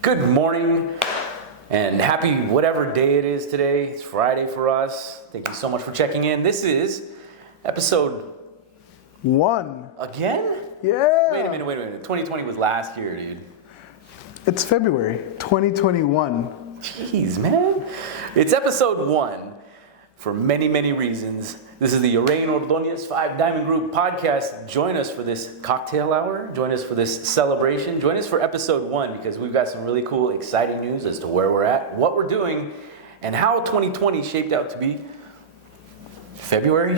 Good morning and happy whatever day it is today. It's Friday for us. Thank you so much for checking in. This is episode 1. Again? Yeah. Wait a minute. 2020 was last year, dude. It's February 2021. Jeez, man. It's episode 1 for many, many reasons. This is the Uraine Ordonez 5 Diamond Group podcast. Join us for this cocktail hour. Join us for this celebration. Join us for episode 1 because we've got some really cool, exciting news as to where we're at, what we're doing, and how 2020 shaped out to be February.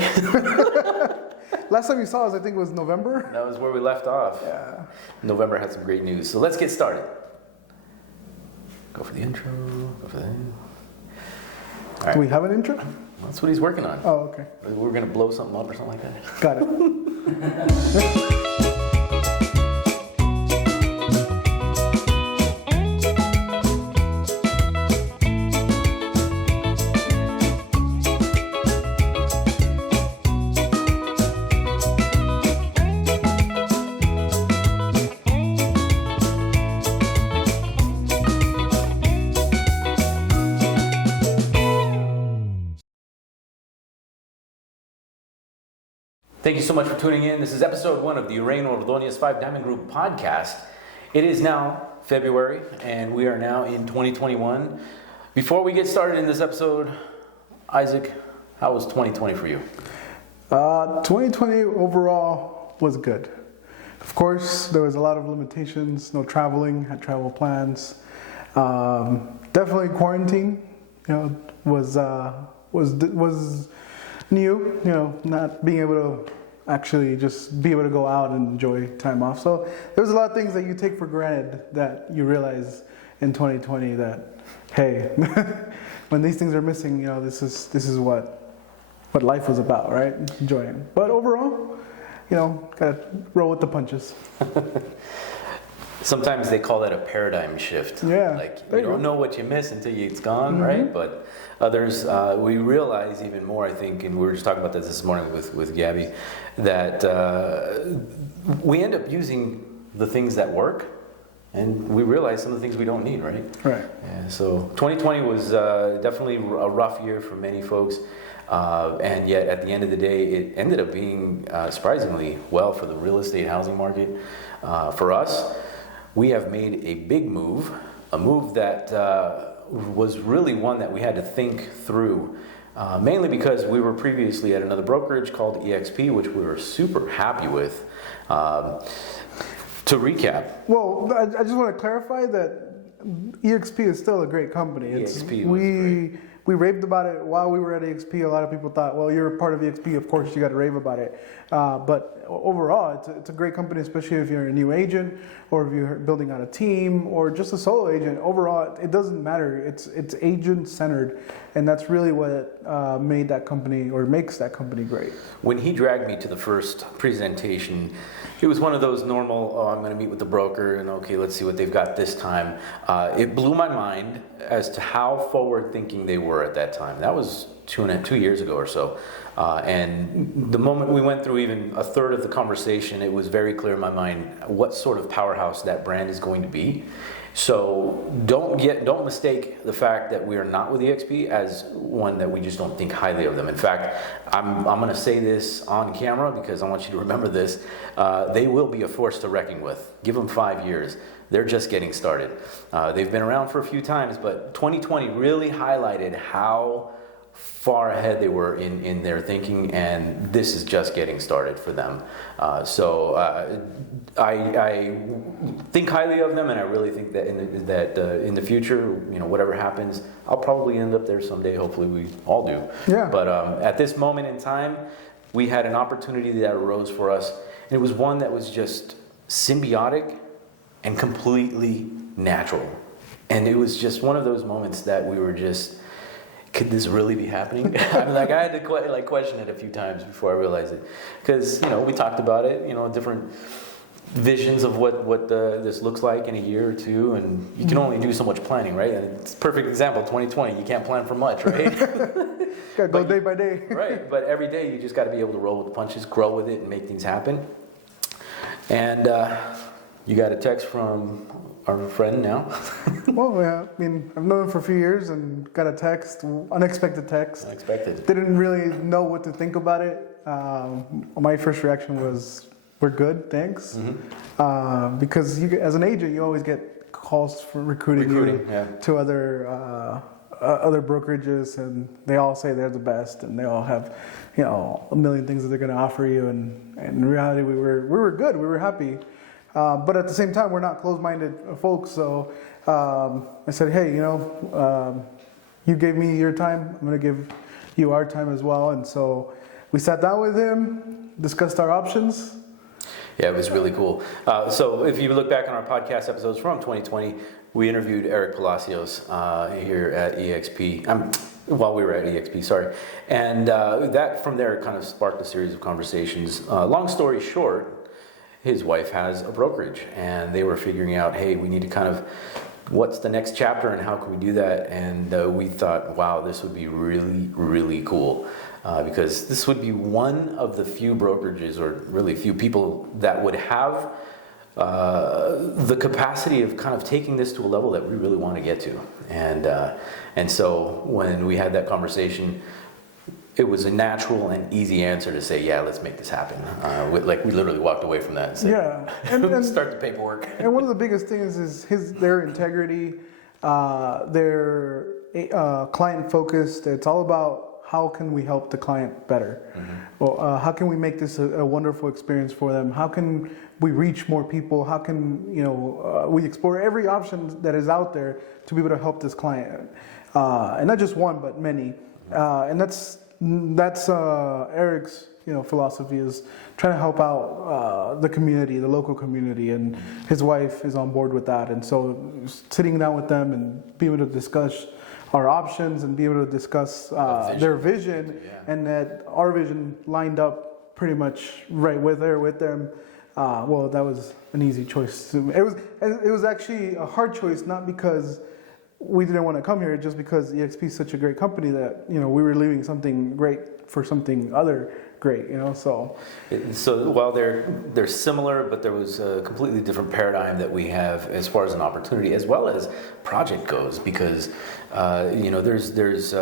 Last time you saw us, I think it was November. That was where we left off. Yeah. November had some great news. So let's get started. Go for the intro. Go for the... All right. Do we have an intro? That's what he's working on. Oh, okay. We're going to blow something up or something like that. Got it. Thank you so much for tuning in. This is episode 1 of the Uraine Ordonez 5 Diamond Group podcast. It is now February, and we are now in 2021. Before we get started in this episode, Isaac, how was 2020 for you? 2020 overall was good. Of course, there was a lot of limitations. No traveling, had travel plans. Definitely quarantine, was new, not being able to actually just be able to go out and enjoy time off. So there was a lot of things that you take for granted that you realize in 2020 that, hey, when these things are missing, this is what life was about, right? Enjoying. But overall, gotta roll with the punches. Sometimes they call that a paradigm shift. Yeah. Like you don't know what you miss until it's gone, right? But others, we realize even more, I think, and we were just talking about this morning with Gabby, that we end up using the things that work, and we realize some of the things we don't need, right? Right. Yeah, so 2020 was definitely a rough year for many folks, and yet at the end of the day, it ended up being surprisingly well for the real estate housing market. For us, we have made a big move, a move that was really one that we had to think through, mainly because we were previously at another brokerage called EXP, which we were super happy with. To recap. Well, I just want to clarify that EXP is still a great company. EXP was great. We raved about it while we were at EXP. A lot of people thought, well, you're part of EXP, of course you got to rave about it. But overall, it's a great company, especially if you're a new agent or if you're building out a team or just a solo agent. Overall, it doesn't matter. It's agent-centered, and that's really what made that company or makes that company great. When he dragged me to the first presentation, it was one of those normal, I'm going to meet with the broker, and okay, let's see what they've got this time. It blew my mind as to how forward-thinking they were at that time. That was 2 years ago or so. And the moment we went through even a third of the conversation, it was very clear in my mind what sort of powerhouse that brand is going to be. So don't mistake the fact that we are not with EXP as one that we just don't think highly of them. In fact, I'm going to say this on camera because I want you to remember this. They will be a force to reckon with. Give them 5 years. They're just getting started. They've been around for a few times, but 2020 really highlighted how far ahead they were in their thinking, and this is just getting started for them. So I think highly of them, and I really think that in the future, whatever happens, I'll probably end up there someday. Hopefully, we all do. Yeah. But at this moment in time, we had an opportunity that arose for us, and it was one that was just symbiotic and completely natural. And it was just one of those moments that we were just, could this really be happening? I mean, I had to question it a few times before I realized it. Because, we talked about it, different visions of what this looks like in a year or two, and you can only do so much planning, right? And it's a perfect example, 2020, you can't plan for much, right? Gotta go day by day. Right, but every day you just got to be able to roll with the punches, grow with it, and make things happen. And you got a text from our friend now. Well, yeah, I mean, I've known him for a few years and got a text, unexpected text. Unexpected. Didn't really know what to think about it. My first reaction was, "We're good, thanks." Because as an agent, you always get calls for recruiting you to other brokerages, and they all say they're the best, and they all have, a million things that they're going to offer you. And in reality, we were good, we were happy, but at the same time, we're not closed-minded folks. So I said, hey, you gave me your time, I'm going to give you our time as well. And so we sat down with him, discussed our options. Yeah, it was really cool. So if you look back on our podcast episodes from 2020, we interviewed Eric Palacios here at EXP, while we were at EXP, sorry. And that from there kind of sparked a series of conversations. Long story short, his wife has a brokerage, and they were figuring out, hey, we need to kind of, what's the next chapter and how can we do that? And we thought, wow, this would be really, really cool. Because this would be one of the few brokerages, or really few people, that would have the capacity of kind of taking this to a level that we really want to get to. And so when we had that conversation, it was a natural and easy answer to say, yeah, let's make this happen. We literally walked away from that and said, yeah, and start the paperwork. And one of the biggest things is their integrity, their client focused. It's all about, how can we help the client better? Well, how can we make this a wonderful experience for them? How can we reach more people? How can we explore every option that is out there to be able to help this client? And not just one, but many. And that's Eric's philosophy, is trying to help out the community, the local community, and his wife is on board with that. And so sitting down with them and being able to discuss our options and be able to discuss their vision, and that our vision lined up pretty much right with them. Well, that was an easy choice. It was actually a hard choice, not because we didn't want to come here, just because EXP is such a great company that we were leaving something great for something other great. So while they're similar, but there was a completely different paradigm that we have as far as an opportunity as well as project goes, because there's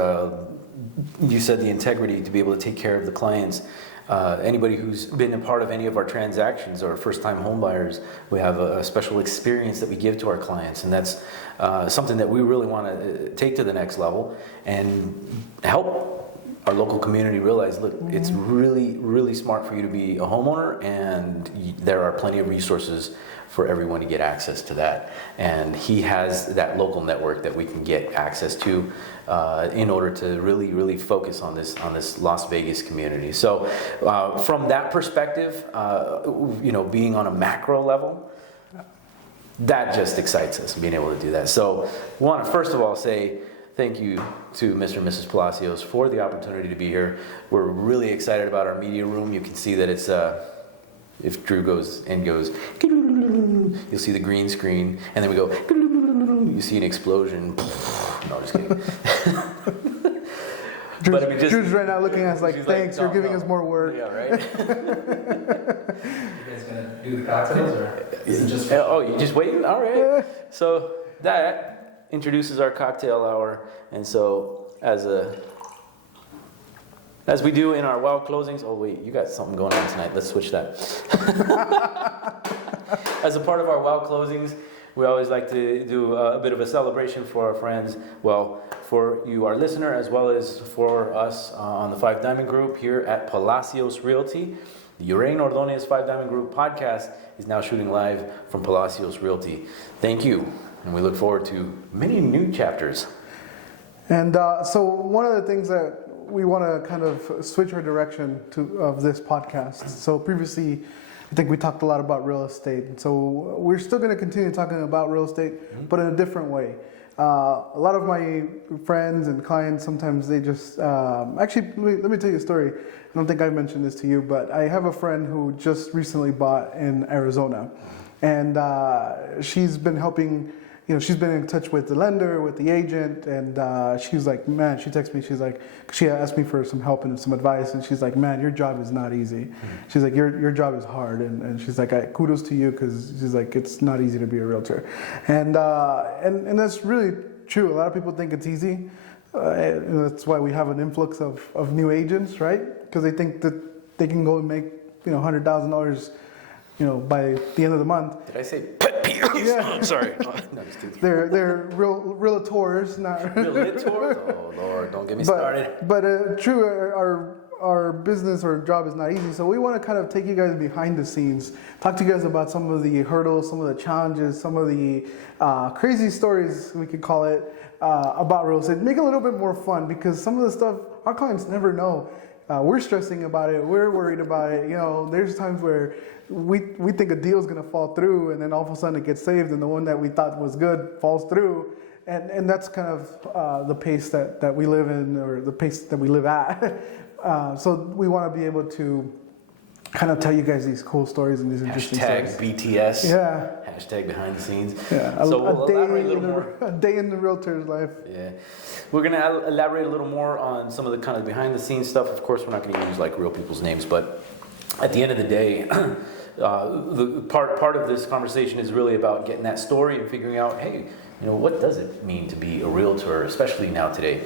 you said the integrity to be able to take care of the clients. Anybody who's been a part of any of our transactions, or first-time home buyers, we have a special experience that we give to our clients, and that's something that we really want to take to the next level and help our local community realize, look, it's really, really smart for you to be a homeowner, and there are plenty of resources for everyone to get access to that. And he has that local network that we can get access to in order to really, really focus on this Las Vegas community. So from that perspective, being on a macro level, that just excites us, being able to do that. So we want to first of all say thank you to Mr. and Mrs. Palacios for the opportunity to be here. We're really excited about our media room. You can see that it's, if Drew goes, you'll see the green screen, and then we go, you see an explosion. No, just kidding. Drew's right now looking at us like, thanks, you're giving us more work. Yeah, right? You guys gonna do the cocktails, or is it just? Oh, you just waiting? All right. So that introduces our cocktail hour, and so as we do in our wild closings. Oh wait, you got something going on tonight. Let's switch that. As a part of our wild closings, we always like to do a bit of a celebration for our friends. Well, for you, our listener, as well as for us on the Five Diamond Group here at Palacios Realty. The Uraine Ordonez Five Diamond Group podcast is now shooting live from Palacios Realty. Thank you, and we look forward to many new chapters. And so one of the things that we want to kind of switch our direction of this podcast. So previously, I think we talked a lot about real estate. And so we're still going to continue talking about real estate, but in a different way. A lot of my friends and clients, sometimes they just, actually, let me tell you a story. I don't think I mentioned this to you, but I have a friend who just recently bought in Arizona. And she's been helping, she's been in touch with the lender, with the agent, and she's like, man, she texted me, she's like, she asked me for some help and some advice, and she's like, man, your job is not easy. She's like, your job is hard, and she's like, kudos to you, because she's like, it's not easy to be a realtor, and that's really true. A lot of people think it's easy. That's why we have an influx of new agents, right? Because they think that they can go and make $100,000, by the end of the month. Did I say pet peeves? Yeah. I'm sorry. No, just kidding. They're realtors, not Realtors? Oh Lord, don't get me started. But true, our business or job is not easy. So we want to kind of take you guys behind the scenes, talk to you guys about some of the hurdles, some of the challenges, some of the crazy stories, we could call it, about real estate. Make it a little bit more fun, because some of the stuff our clients never know. We're stressing about it. We're worried about it. There's times where we think a deal is going to fall through, and then all of a sudden it gets saved, and the one that we thought was good falls through. And that's kind of the pace that we live in, or the pace that we live at. So we want to be able to kind of tell you guys these cool stories and these interesting stories. BTS. Yeah. Hashtag behind the scenes. Yeah. So we'll elaborate a little more. A day in the realtor's life. Yeah. We're going to elaborate a little more on some of the kind of behind the scenes stuff. Of course, we're not going to use like real people's names, but at the end of the day, the part of this conversation is really about getting that story and figuring out, hey, what does it mean to be a realtor, especially now today?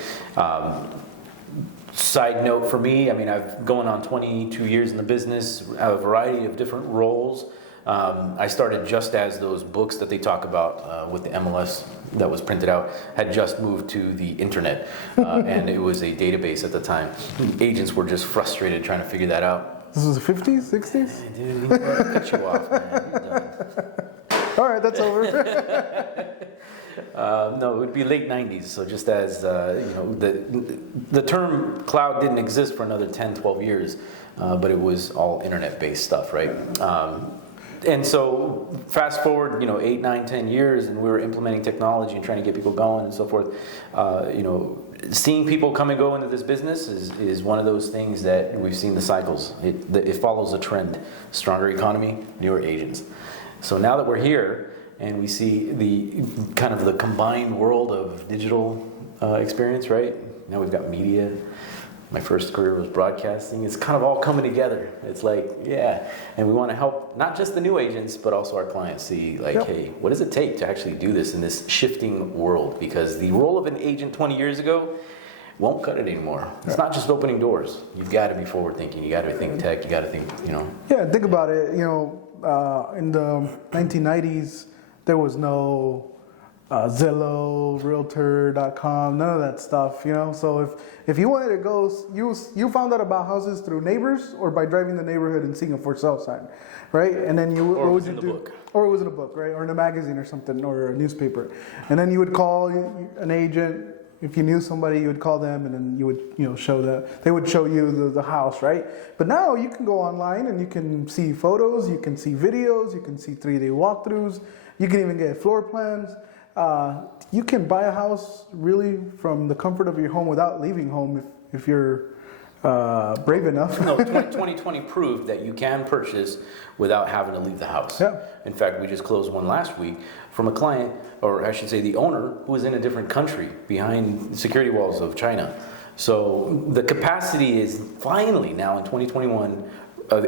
Side note for me, I've going on 22 years in the business, a variety of different roles. I started just as those books that they talk about with the MLS that was printed out had just moved to the internet, and it was a database at the time. Agents were just frustrated trying to figure that out. This was the 50s, 60s? Dude, cut you off, man. You're done. All right, that's over. No, it would be late 90s. So just as, the term cloud didn't exist for another 10, 12 years, but it was all internet-based stuff, right? And so fast forward, 8, 9, 10 years, and we were implementing technology and trying to get people going and so forth. Seeing people come and go into this business is one of those things that we've seen the cycles. It follows a trend. Stronger economy, newer agents. So now that we're here, and we see the kind of the combined world of digital experience, right? Now we've got media. My first career was broadcasting. It's kind of all coming together. It's like, yeah. And we want to help not just the new agents, but also our clients see, like, yep. Hey, what does it take to actually do this in this shifting world? Because the role of an agent 20 years ago won't cut it anymore. It's not just opening doors. You've got to be forward thinking. You got to think tech. You got to think, Yeah, think about it. In the 1990s, there was no Zillow, Realtor.com, none of that stuff, So if you wanted to go, you found out about houses through neighbors or by driving the neighborhood and seeing a for sale sign, right? And then or it was in the book. Or it was in a book, right? Or in a magazine or something, or a newspaper. And then you would call an agent. If you knew somebody, you would call them, and then you would, show that they would show you the house, right? But now you can go online and you can see photos, you can see videos, you can see 3-day walkthroughs, you can even get floor plans. You can buy a house really from the comfort of your home without leaving home if you're brave enough. No, 2020 proved that you can purchase without having to leave the house. Yeah. In fact, we just closed one last week from a client, or I should say the owner, who was in a different country behind security walls of China. So the capacity is finally now in 2021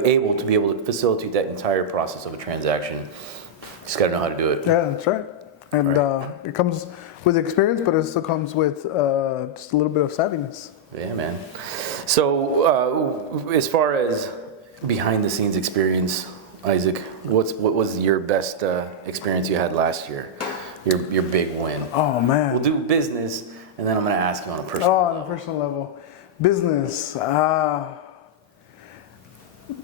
able to be able to facilitate that entire process of a transaction. Just got to know how to do it. Yeah, that's right. And it comes with experience, but it also comes with just a little bit of savviness. Yeah, man. So as far as behind the scenes experience, Isaac, what was your best experience you had last year? Your big win? Oh, man. We'll do business, and then I'm going to ask you on a personal level. On a personal level. Business.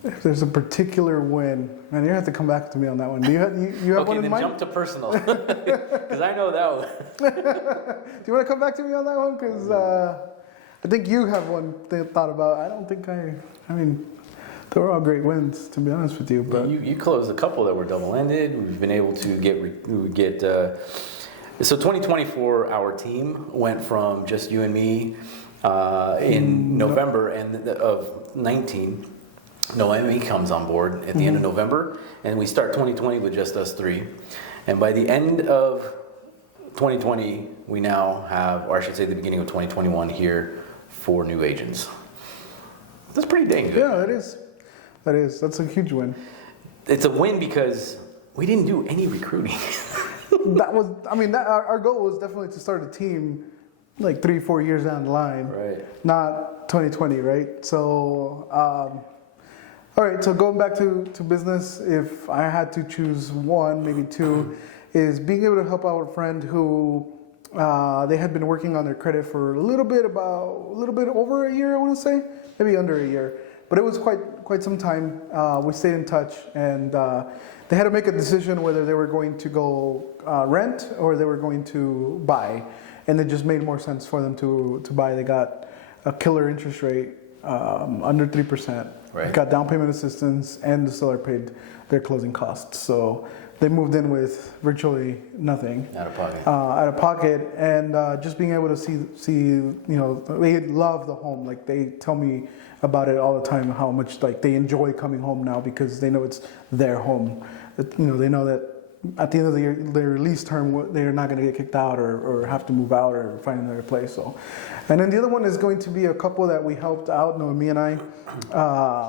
If there's a particular win, man, you have to come back to me on that one. Do you have one in mind? Okay, then jump to personal, because I know that one. Do you want to come back to me on that one? Because I think you have one thought about. I don't think they were all great wins, to be honest with you. But you closed a couple that were double-ended. We've been able to get. So 2024, our team went from just you and me in November of 19. Noemi comes on board at the end of November, and we start 2020 with just us three. And by the end of 2020, we now have, or I should say the beginning of 2021 here, 4 new agents. That's pretty dang good. Yeah, that is. That's a huge win. It's a win because we didn't do any recruiting. Our goal was definitely to start a team like 3-4 years down the line. Right. Not 2020, right? So, all right, so going back to business, if I had to choose one, maybe two, is being able to help out a friend who they had been working on their credit for a little bit over a year, I want to say, maybe under a year. But it was quite some time. We stayed in touch, and they had to make a decision whether they were going to go rent or they were going to buy. And it just made more sense for them to buy. They got a killer interest rate, under 3%. Right. Got down payment assistance, and the seller paid their closing costs. So they moved in with virtually nothing. Out of pocket, and just being able to see, they love the home. Like, they tell me about it all the time, how much like they enjoy coming home now because they know it's their home. They know that at the end of the year, their lease term, they're not going to get kicked out or have to move out or find another place. So, and then the other one is going to be a couple that we helped out. Noemi and I,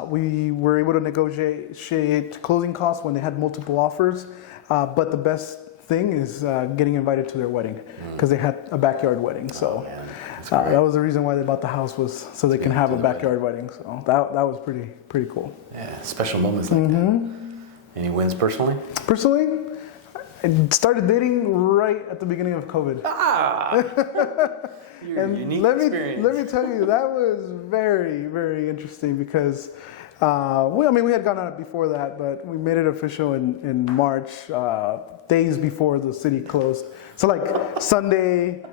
we were able to negotiate closing costs when they had multiple offers. But the best thing is getting invited to their wedding because they had a backyard wedding. So that was the reason why they bought the house, was so they can have a backyard wedding. So that was pretty cool. Yeah, special moments like that. Any wins personally? Personally, I started dating right at the beginning of COVID. Your And unique let experience. me tell you, that was very, very interesting because we had gone on it before that, but we made it official in March, days before the city closed. So like Sunday,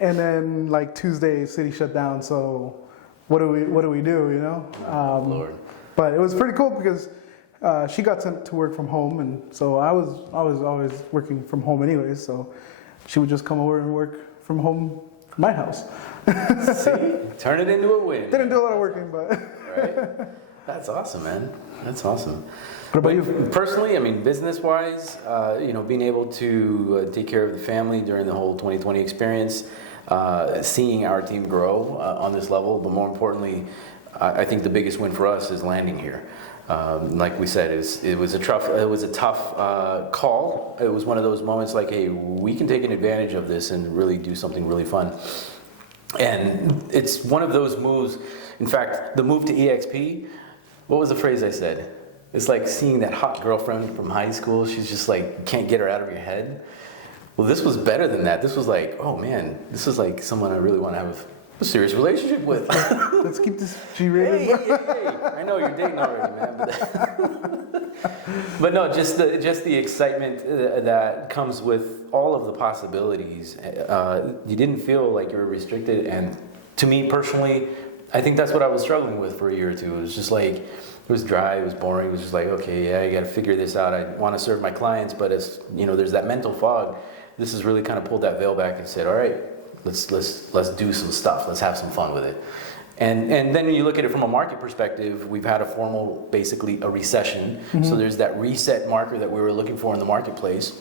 and then like Tuesday, city shut down. So what do we do? Lord. But it was pretty cool because she got sent to work from home, and so I was always working from home anyway. So she would just come over and work from home, my house. See, turn it into a win. Didn't do a lot of working, but. Right. That's awesome, man. That's awesome. What about you? Personally, business-wise, being able to take care of the family during the whole 2020 experience, seeing our team grow on this level, but more importantly, I think the biggest win for us is landing here. Like we said, it was a tough call. It was one of those moments like, hey, we can take an advantage of this and really do something really fun. And it's one of those moves. In fact, the move to EXP, what was the phrase I said? It's like seeing that hot girlfriend from high school. She's just like, you can't get her out of your head. Well, this was better than that. This was like, oh man, this is like someone I really want to have a serious relationship with. Let's keep this G-rated. Hey. I know you're dating already, man. But no, just the excitement that comes with all of the possibilities. You didn't feel like you were restricted. And to me personally, I think that's what I was struggling with for a year or two. It was just like, it was dry, it was boring. It was just like, okay, yeah, I got to figure this out. I want to serve my clients, but as there's that mental fog. This has really kind of pulled that veil back and said, all right, let's do some stuff. Let's have some fun with it. And then you look at it from a market perspective, we've had basically a recession. Mm-hmm. So there's that reset marker that we were looking for in the marketplace.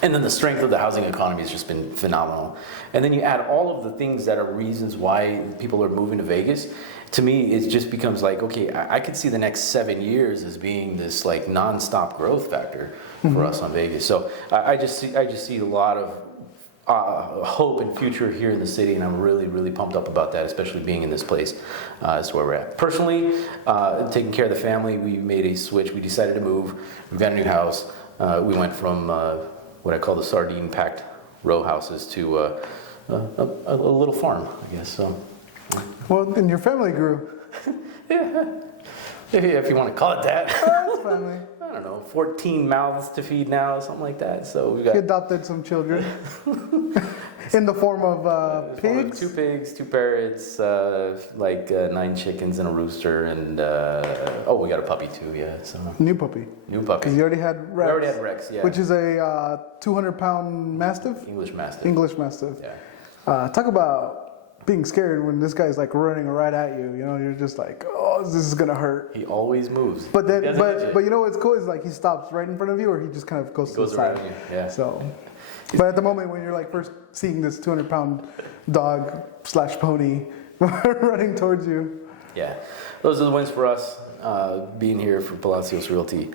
And then the strength of the housing economy has just been phenomenal. And then you add all of the things that are reasons why people are moving to Vegas. To me, it just becomes like, okay, I could see the next 7 years as being this like nonstop growth factor for us on Vegas. So I just see a lot of hope and future here in the city, and I'm really, really pumped up about that, especially being in this place as to where we're at. Personally, taking care of the family, we made a switch. We decided to move. We've got a new house. We went from what I call the sardine-packed row houses to a little farm, I guess. So. Well, then your family grew. Yeah, if you want to call it that. That's family. I don't know, 14 mouths to feed now, something like that. So we got. He adopted some children in the form of pigs. 2 pigs, 2 parrots, 9 chickens and a rooster, and we got a puppy too. Yeah, so New puppy. Because you already had Rex. We already had Rex, yeah. Which is a 200-pound mastiff. English Mastiff. English Mastiff. Yeah. Talk about being scared when this guy's like running right at you. You know, you're just like, oh, this is gonna hurt. He always moves. But then, He doesn't hit you. but you know what's cool is like he stops right in front of you, or he just kind of goes to the side. around you. Yeah. So, but at the moment when you're like first seeing this 200-pound dog / pony running towards you, Yeah, those are the wins for us being here for Palacios Realty.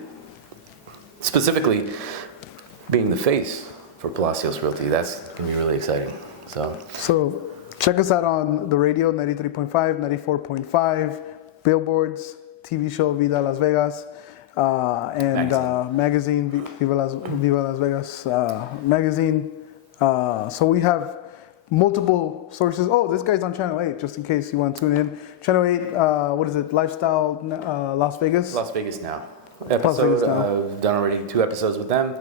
Specifically, being the face for Palacios Realty. That's gonna be really exciting. So check us out on the radio, 93.5, 94.5, billboards, TV show Vida Las Vegas, and magazine Viva Las Vegas magazine. So we have multiple sources. Oh, this guy's on Channel 8, just in case you want to tune in. Channel 8, what is it? Lifestyle Las Vegas? Las Vegas Now. Las Vegas Now. We've done already 2 episodes with them,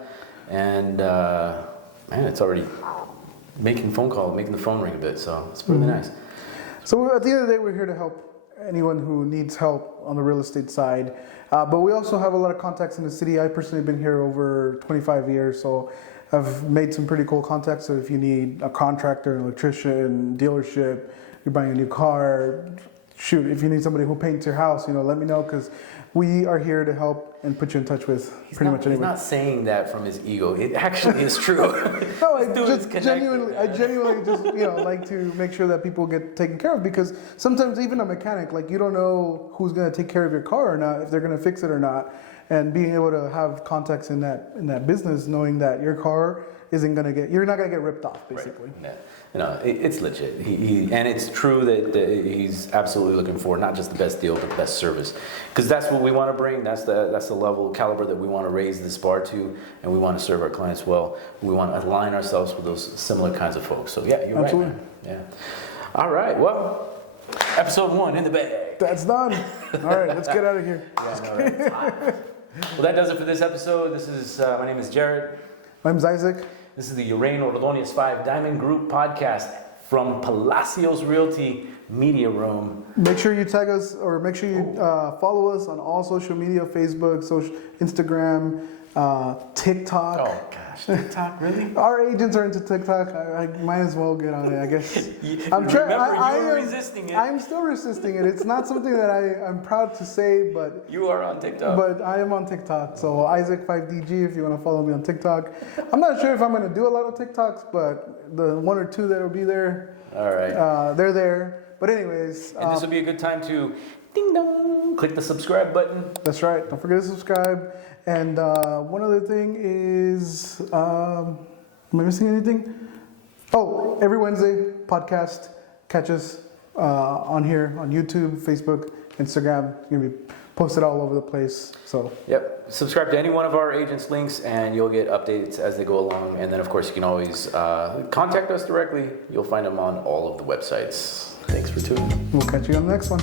and man, it's already making the phone ring a bit, so it's really nice. So at the end of the day, we're here to help anyone who needs help on the real estate side. But we also have a lot of contacts in the city. I personally been here over 25 years, so I've made some pretty cool contacts. So if you need a contractor, an electrician, dealership, you're buying a new car, shoot, if you need somebody who paints your house, let me know, because we are here to help and put you in touch with pretty much anyone. He's not saying that from his ego. It actually is true. No, I genuinely just like to make sure that people get taken care of, because sometimes even a mechanic, like, you don't know who's going to take care of your car or not, if they're going to fix it or not, and being able to have contacts in that business, knowing that your car you're not going to get ripped off, basically. Right. Yeah. It's legit. And it's true that he's absolutely looking for not just the best deal, but the best service, because that's what we want to bring. That's the level caliber that we want to raise this bar to, and we want to serve our clients well. We want to align ourselves with those similar kinds of folks. So yeah, you're Absolutely. right, man. Yeah. All right. Well, episode 1 in the bag. That's done. All right, let's get out of here. Yeah, I know, right? It's hot. Well, that does it for this episode. My name is Jared. My name's Isaac. This is the Uraine Ordonez 5 Diamond Group podcast from Palacios Realty Media Room. Make sure you tag us, or make sure you follow us on all social media: Facebook, Instagram, TikTok. Oh gosh, TikTok, really? Our agents are into TikTok. I might as well get on it, I guess. I'm trying. You were resisting it. I'm still resisting it. It's not something that I'm proud to say, but you are on TikTok. But I am on TikTok. So Isaac5DG, if you want to follow me on TikTok. I'm not sure if I'm going to do a lot of TikToks, but the 1 or 2 that will be there, all right, they're there. But anyways, and this will be a good time to ding dong, click the subscribe button. That's right. Don't forget to subscribe. And one other thing is, am I missing anything? Oh, every Wednesday podcast. Catch us on here on YouTube, Facebook, Instagram. It's gonna be posted all over the place. So yep, subscribe to any one of our agents' links, and you'll get updates as they go along. And then, of course, you can always contact us directly. You'll find them on all of the websites. Thanks for tuning in. We'll catch you on the next one.